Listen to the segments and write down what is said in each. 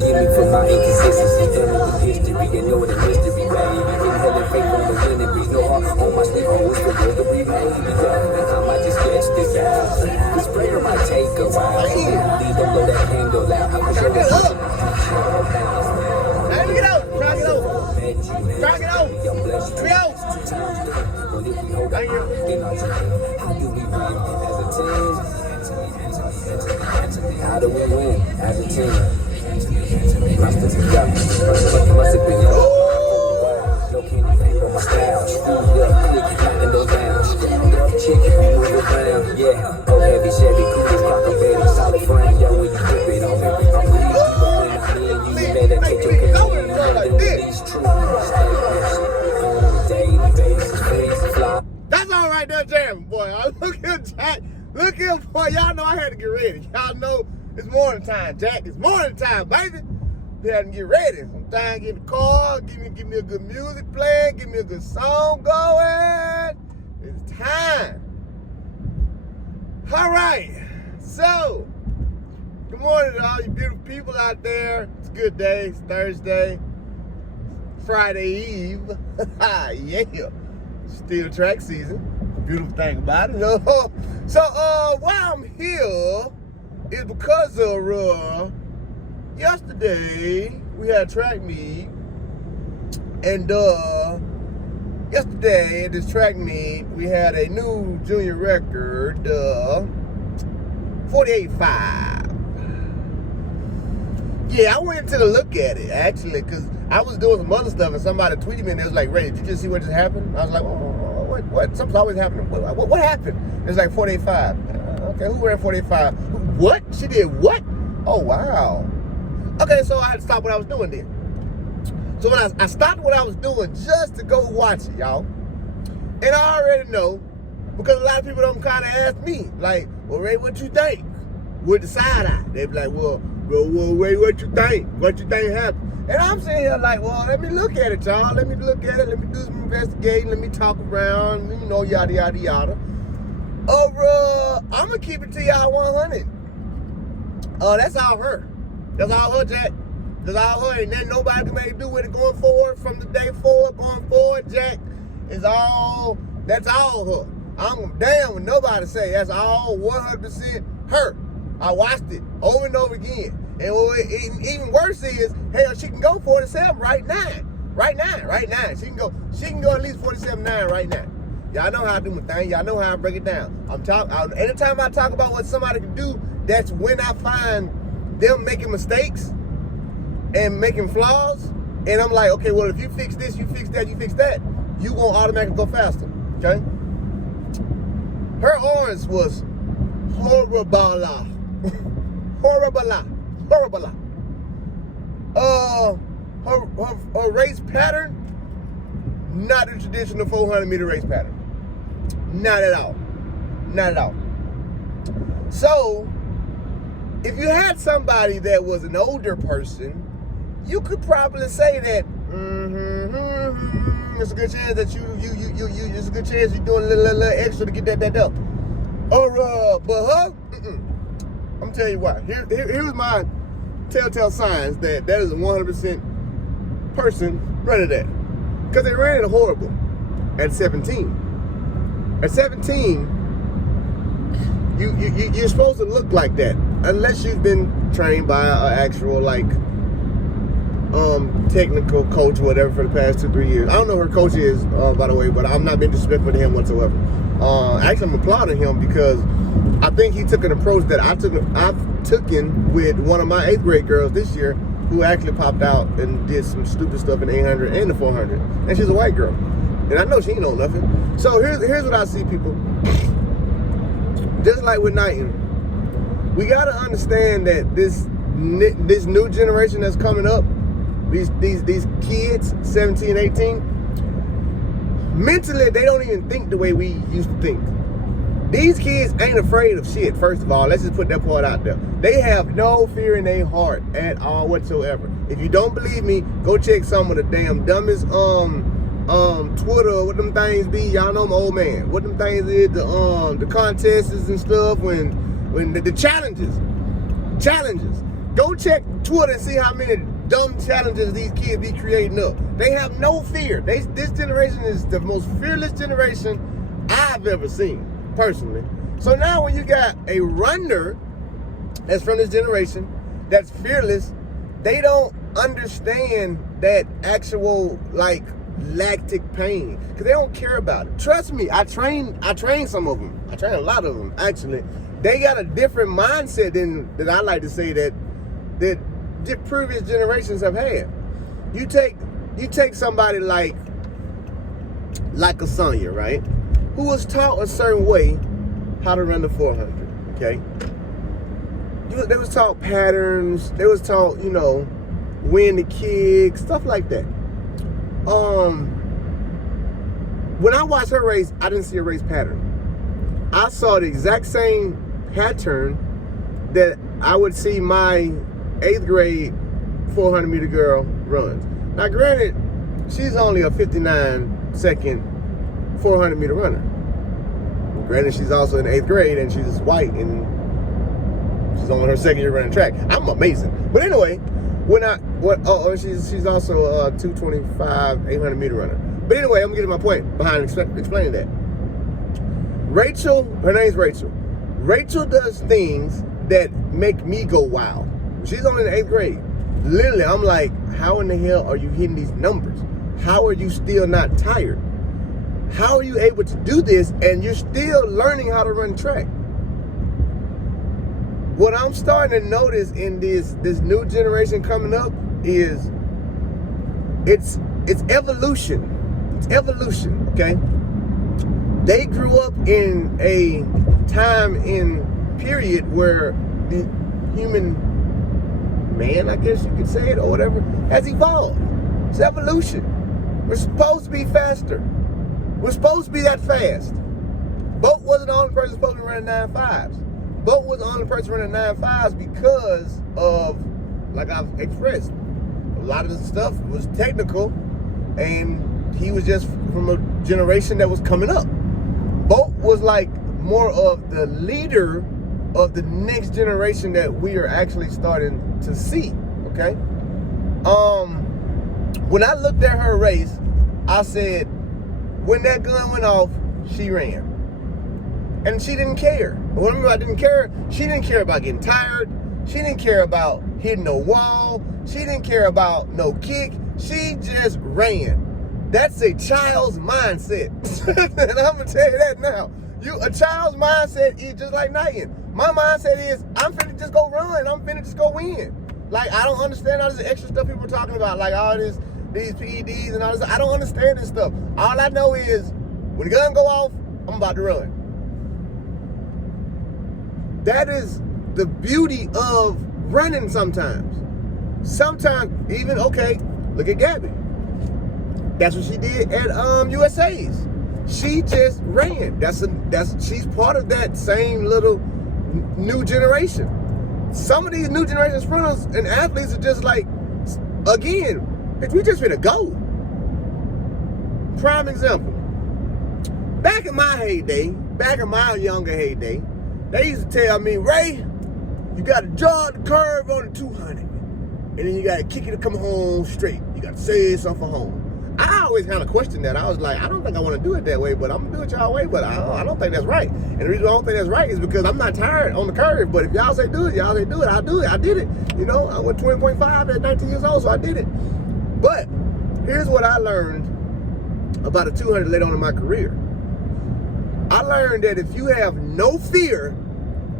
forgive me for my inconsistencies. Done with history, you know the mystery, baby. Inhaling faith on the winning beat. No heart on my sleeve, always for you to be made. I might just sketch this out. This prayer might take a while. Please don't blow that candle out. I wish I was up. Let me get out. Try to get out. Try to get out. We out. Thank you. How do we win as a team? How do we win as a team? Must have been no candy paint on my style. Screwed up, click, knocking those down. Screwed up, chicken, move around. Yeah, oh heavy Chevy, cougars, rocker baby, solid frame. Yo, when you grip it on me, I'm bleeding. When I hear you, meditate your control. These true statements on a daily basis. Please fly. That's all right there, Jam, boy. Look here, Jack. Look here, boy. Y'all know I had to get ready. Y'all know it's morning time, Jack. It's morning time, baby. We had to get ready. Sometimes get in the car, give me a good music playing, give me a good song going. It's time. All right. So, good morning to all you beautiful people out there. It's a good day. It's Thursday. Friday Eve. Yeah. Still track season. Beautiful thing about it. So why I'm here is because of yesterday we had a track meet, and yesterday at this track meet we had a new junior record, 48.5. Yeah, I went to look at it actually because I was doing some other stuff and somebody tweeted me and they was like, "Ray, did you just see what just happened?" I was like, "Oh, what? Something's always happening. What happened?" It's like 48.5. Okay, who ran 48.5? What? She did what? Oh, wow. Okay, so I had to stop what I was doing then. So when I stopped what I was doing just to go watch it, y'all. And I already know, because a lot of people don't kind of ask me, like, "Well, Ray, what you think?" With the side eye. They be like, well, Ray, what you think? What you think happened? And I'm sitting here like, well, let me look at it, y'all. Let me look at it. Let me do some investigating. Let me talk around, yada, yada, yada. I'm going to keep it to y'all 100. That's all her. That's all her, Jack. That's all her. Ain't nothing nobody can make do with it going forward from the day forward, going forward, Jack. That's all her. I'm damn with nobody say that's all 100% her. I watched it over and over again. And even worse is, hell, she can go 47 right now. Right now. She can go at least 47.9 right now. Y'all know how I do my thing. Y'all know how I break it down. Anytime I talk about what somebody can do, that's when I find them making mistakes and making flaws. And I'm like, okay, well, if you fix this, you fix that, you fix that, you won't automatically go faster. Okay? Her orange was horrible. Horrible. Her race pattern, not a traditional 400-meter race pattern. Not at all. So, if you had somebody that was an older person, you could probably say that, there's a good chance that there's a good chance you're doing a little extra to get that up. But her, I'm telling you why. Here's my telltale signs that is a 100% person running that. Because they ran it horrible at 17. At 17, you're supposed to look like that unless you've been trained by an actual technical coach or whatever for the past 2-3 years. I don't know who her coach is, by the way, but I'm not being disrespectful to him whatsoever. Actually, I'm applauding him because I think he took an approach that I've taken with one of my 8th grade girls this year who actually popped out and did some stupid stuff in the 800 and the 400. And she's a white girl. And I know she ain't know nothing. So here's what I see, people. Just like with Knighton, we got to understand that this new generation that's coming up, these kids, 17, 18, mentally, they don't even think the way we used to think. These kids ain't afraid of shit, first of all. Let's just put that part out there. They have no fear in their heart at all whatsoever. If you don't believe me, go check some of the damn dumbest Twitter, what them things be. Y'all know I'm an old man. What them things is, the contests and stuff, when the challenges. Go check Twitter and see how many dumb challenges these kids be creating up. They have no fear. This generation is the most fearless generation I've ever seen, personally. So now when you got a runner that's from this generation that's fearless, they don't understand that actual like lactic pain because they don't care about it. Trust me, I train some of them. I train a lot of them actually. They got a different mindset than I like to say that the previous generations have had. You take somebody like a Sonya, right? Who was taught a certain way how to run the 400, okay? They was taught patterns. They was taught, when to kick, stuff like that. When I watched her race, I didn't see a race pattern. I saw the exact same pattern that I would see my 8th grade 400 meter girl runs. Now, granted, she's only a 59-second 400 meter runner. Granted, she's also in 8th grade and she's white and she's on her 2nd year running track. I'm amazing. But anyway, she's also a 225 800 meter runner. But anyway, I'm getting my point behind explaining that. Rachel, her name's Rachel. Rachel does things that make me go wow. She's only in the 8th grade. Literally, I'm like, how in the hell are you hitting these numbers? How are you still not tired? How are you able to do this and you're still learning how to run track? What I'm starting to notice in this new generation coming up is it's evolution. It's evolution, okay? They grew up in a time in period where the human man, I guess you could say it, or whatever, has evolved. It's evolution. We're supposed to be faster. We're supposed to be that fast. Boat wasn't the only person supposed to be running 9.5s. Boat was the only person running 9.5s because of, like I've expressed, a lot of the stuff was technical and he was just from a generation that was coming up. Boat was like more of the leader of the next generation that we are actually starting to see, okay? When I looked at her race, I said, when that gun went off, she ran. And she didn't care. What I mean by didn't care, she didn't care about getting tired. She didn't care about hitting a wall. She didn't care about no kick. She just ran. That's a child's mindset. And I'm going to tell you that now. A child's mindset is just like Knighton. My mindset is, I'm finna just go run. I'm finna just go win. Like, I don't understand all this extra stuff people are talking about. Like, all these PEDs and all this. I don't understand this stuff. All I know is, when the gun go off, I'm about to run. That is the beauty of running sometimes. Sometimes, even, okay, look at Gabby. That's what she did at USA's. She just ran. She's part of that same little new generation. Some of these new generation sprinters and athletes are just like, again, if we just finna go. Prime example. Back in my heyday, back in my younger heyday, they used to tell me, Ray, you gotta draw the curve on the 200. And then you gotta kick it to come home straight. You gotta say something for home. I always kind of questioned that. I was like, I don't think I want to do it that way, but I'm going to do it y'all way, but I don't think that's right. And the reason I don't think that's right is because I'm not tired on the curve. But if y'all say do it, y'all say do it. I'll do it. I did it. I went 20.5 at 19 years old, so I did it. But here's what I learned about a 200 later on in my career. I learned that if you have no fear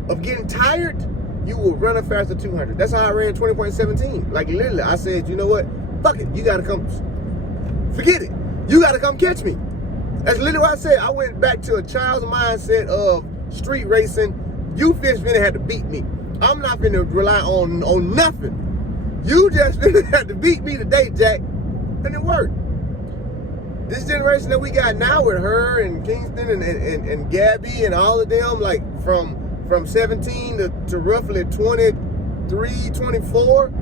of getting tired, you will run a faster 200. That's how I ran 20.17. Like literally, I said, you know what? Fuck it. You got to come. Forget it. You got to come catch me. That's literally what I said. I went back to a child's mindset of street racing. You finna have to beat me. I'm not finna rely on nothing. You just finna have to beat me today, Jack. And it worked. This generation that we got now with her and Kingston and Gabby and all of them, like from 17 to roughly 23, 24,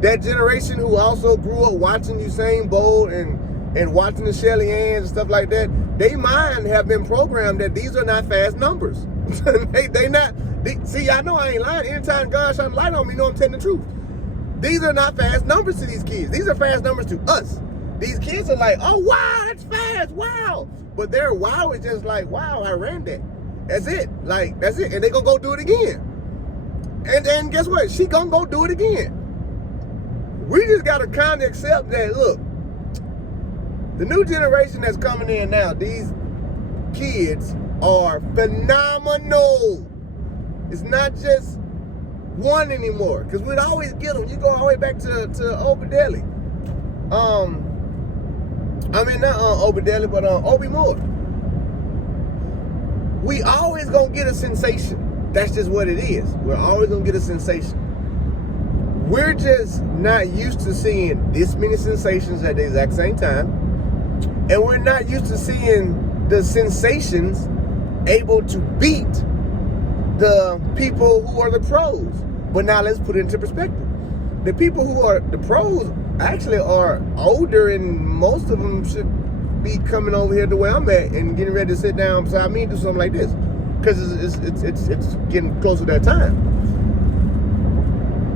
that generation who also grew up watching Usain Bolt and watching the Shelly Anns and stuff like that, they mind have been programmed that these are not fast numbers. they not, See, I know I ain't lying. Anytime God shines light on me, you know I'm telling the truth. These are not fast numbers to these kids. These are fast numbers to us. These kids are like, oh, wow, that's fast, wow. But their wow is just like, wow, I ran that. That's it. Like, that's it. And they gonna go do it again. And then guess what? She gonna go do it again. We just gotta kind of accept that, look, the new generation that's coming in now, these kids are phenomenal. It's not just one anymore, because we'd always get them. You go all the way back to Oberdelli. I mean, not Oberdelli, but Obi Moore. We always gonna get a sensation. That's just what it is. We're always gonna get a sensation. We're just not used to seeing this many sensations at the exact same time. And we're not used to seeing the sensations able to beat the people who are the pros. But now let's put it into perspective. The people who are the pros actually are older, and most of them should be coming over here to where I'm at and getting ready to sit down beside me and do something like this, because it's getting close to that time.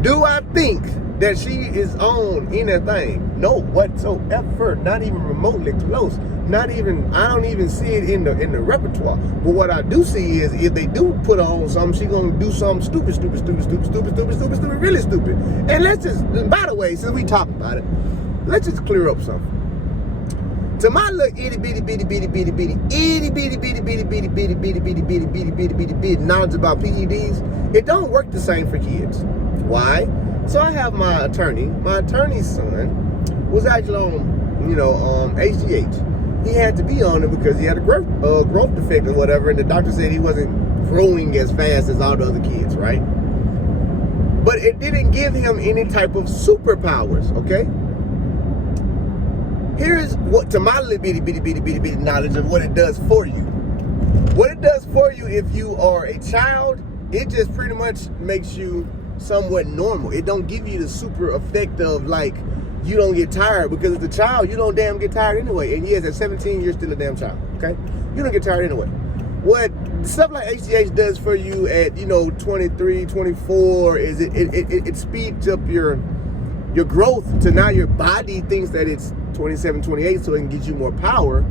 Do I think that she is on anything? No, whatsoever. Not even remotely close. Not even, I don't even see it in the repertoire. But what I do see is, if they do put her on something, she's gonna do something stupid, really stupid. And let's just, by the way, since we talking about it, let's just clear up something. To my little itty bitty knowledge about PEDs, it don't work the same for kids. Why? So I have my attorney. My attorney's son was actually on, HGH. He had to be on it because he had a growth defect or whatever, and the doctor said he wasn't growing as fast as all the other kids, right? But it didn't give him any type of superpowers, okay? Here's what, to my little bitty knowledge of what it does for you. What it does for you if you are a child, it just pretty much makes you somewhat normal. It don't give you the super effect of, like, you don't get tired, because as a child, you don't damn get tired anyway. And yes, at 17, you're still a damn child, okay? You don't get tired anyway. What stuff like HGH does for you at, 23, 24 is it speeds up your growth to now your body thinks that it's 27, 28, so it can get you more power.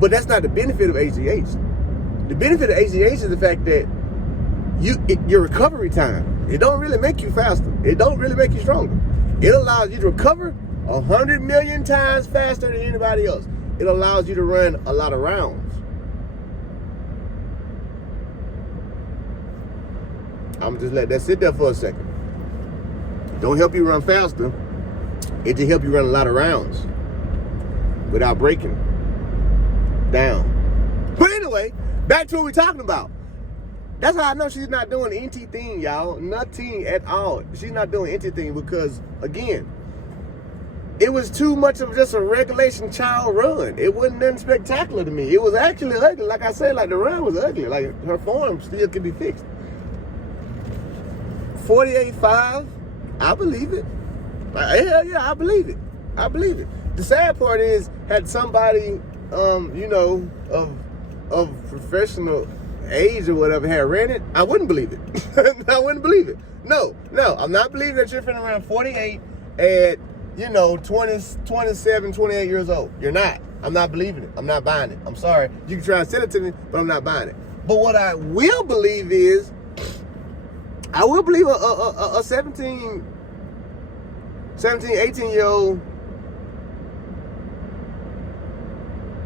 But that's not the benefit of HGH. The benefit of HGH is the fact that your recovery time, it don't really make you faster. It don't really make you stronger. It allows you to recover 100 million times faster than anybody else. It allows you to run a lot of rounds. I'm just let that sit there for a second. Don't help you run faster. It just help you run a lot of rounds without breaking down. But anyway, back to what we're talking about. That's how I know she's not doing anything, y'all. Nothing at all. She's not doing anything because, again, it was too much of just a regulation child run. It wasn't nothing spectacular to me. It was actually ugly. Like I said, like the run was ugly. Like her form still could be fixed. 48.5, I believe it. Hell yeah, I believe it. I believe it. The sad part is, had somebody, of professional age or whatever had ran it, I wouldn't believe it. I wouldn't believe it. No, I'm not believing that you're finna run 48 at, 27, 28 years old. You're not. I'm not believing it. I'm not buying it. I'm sorry. You can try and sell it to me, but I'm not buying it. But what I will believe is, I will believe a 17, 18-year-old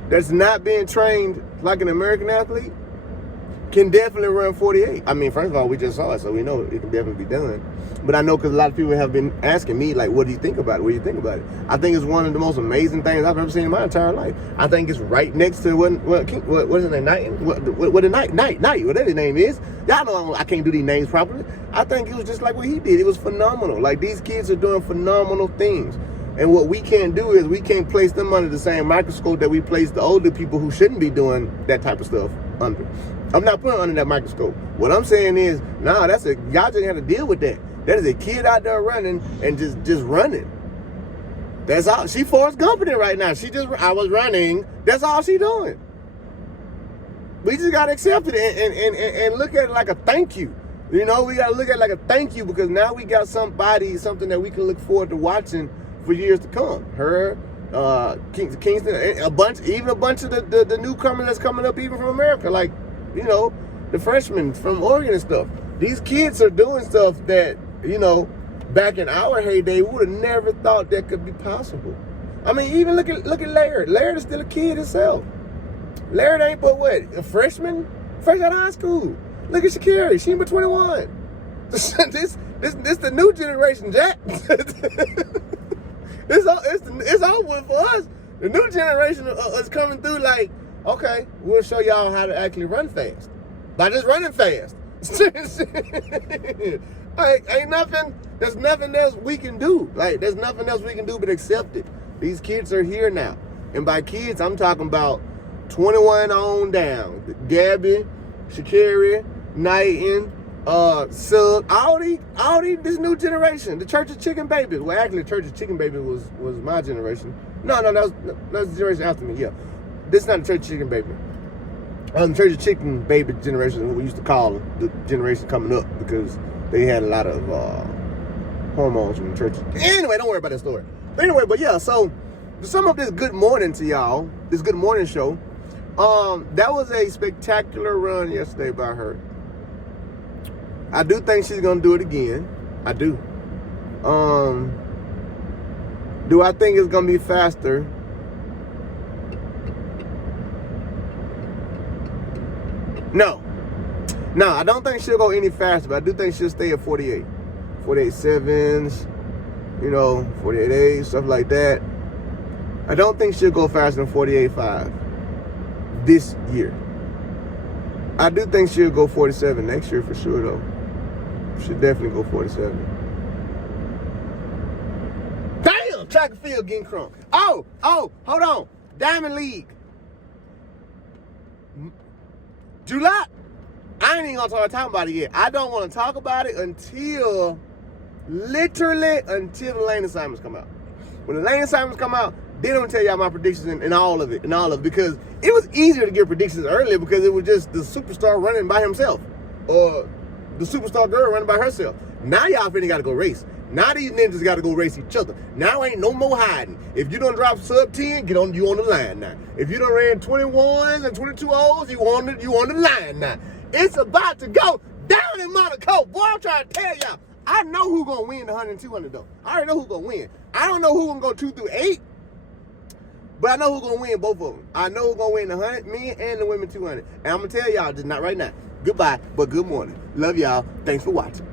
that's not being trained like an American athlete can definitely run 48. I mean, first of all, we just saw it, so we know it can definitely be done. But I know because a lot of people have been asking me, like, what do you think about it? What do you think about it? I think it's one of the most amazing things I've ever seen in my entire life. I think it's right next to what is his name? Knight? Whatever his name is. Y'all know I can't do these names properly. I think it was just like what he did. It was phenomenal. Like, these kids are doing phenomenal things. And what we can't do is we can't place them under the same microscope that we place the older people who shouldn't be doing that type of stuff under. I'm not putting under that microscope. What I'm saying is, y'all just have to deal with that. That is a kid out there running and just running. That's all. She Forrest Gumping it right now. I was running. That's all she doing. We just got to accept it and look at it like a thank you. You know, we got to look at it like a thank you because now we got something that we can look forward to watching for years to come. Her, Kingston, a bunch of the newcomers that's coming up even from America, like, you know, the freshmen from Oregon and stuff. These kids are doing stuff that, you know, back in our heyday, we would have never thought that could be possible. I mean, even look at Laird. Laird is still a kid himself. Laird ain't but what, a freshman? Fresh out of high school. Look at Sha'Carri. She ain't but 21. This the new generation, Jack. It's all with for us. The new generation is coming through like, okay, we'll show y'all how to actually run fast. By just running fast. Like, there's nothing else we can do. Like, there's nothing else we can do but accept it. These kids are here now. And by kids, I'm talking about 21 on down. Gabby, Sha'Carri, Knighton, Sub, all these, this new generation. The Church of Chicken Babies. Well, actually, the Church of Chicken Babies was my generation. No, that was the generation after me, yeah. This is not the Church of Chicken Baby. The Church of Chicken Baby generation, what we used to call them, the generation coming up, because they had a lot of hormones from the church. Anyway, don't worry about that story. But anyway, yeah, so to sum up this good morning to y'all, this good morning show, that was a spectacular run yesterday by her. I do think she's gonna do it again. I do. Do I think it's gonna be faster? No, I don't think she'll go any faster, but I do think she'll stay at 48. 48.7s, you know, 48.8, stuff like that. I don't think she'll go faster than 48.5 this year. I do think she'll go 47 next year for sure, though. She'll definitely go 47. Damn! Track and field getting crunk. Oh, hold on. Diamond League. July. I ain't even gonna talk about it yet. I don't want to talk about it until the lane assignments come out. When the lane assignments come out, then I'm gonna tell y'all my predictions and all of it, because it was easier to get predictions earlier because it was just the superstar running by himself or the superstar girl running by herself. Now y'all finna gotta go race. Now these ninjas gotta go race each other. Now ain't no more hiding. If you don't drop sub 10, you on the line now. If you done ran 21s and 22Os, you on the line now. It's about to go down in Monaco. Boy, I'm trying to tell y'all. I know who's gonna win the 100 and 200 though. I already know who's gonna win. I don't know who's gonna go 2 through 8, but I know who's gonna win both of them. I know who's gonna win the 100 men and the women 200. And I'm gonna tell y'all, just not right now. Goodbye, but good morning. Love y'all. Thanks for watching.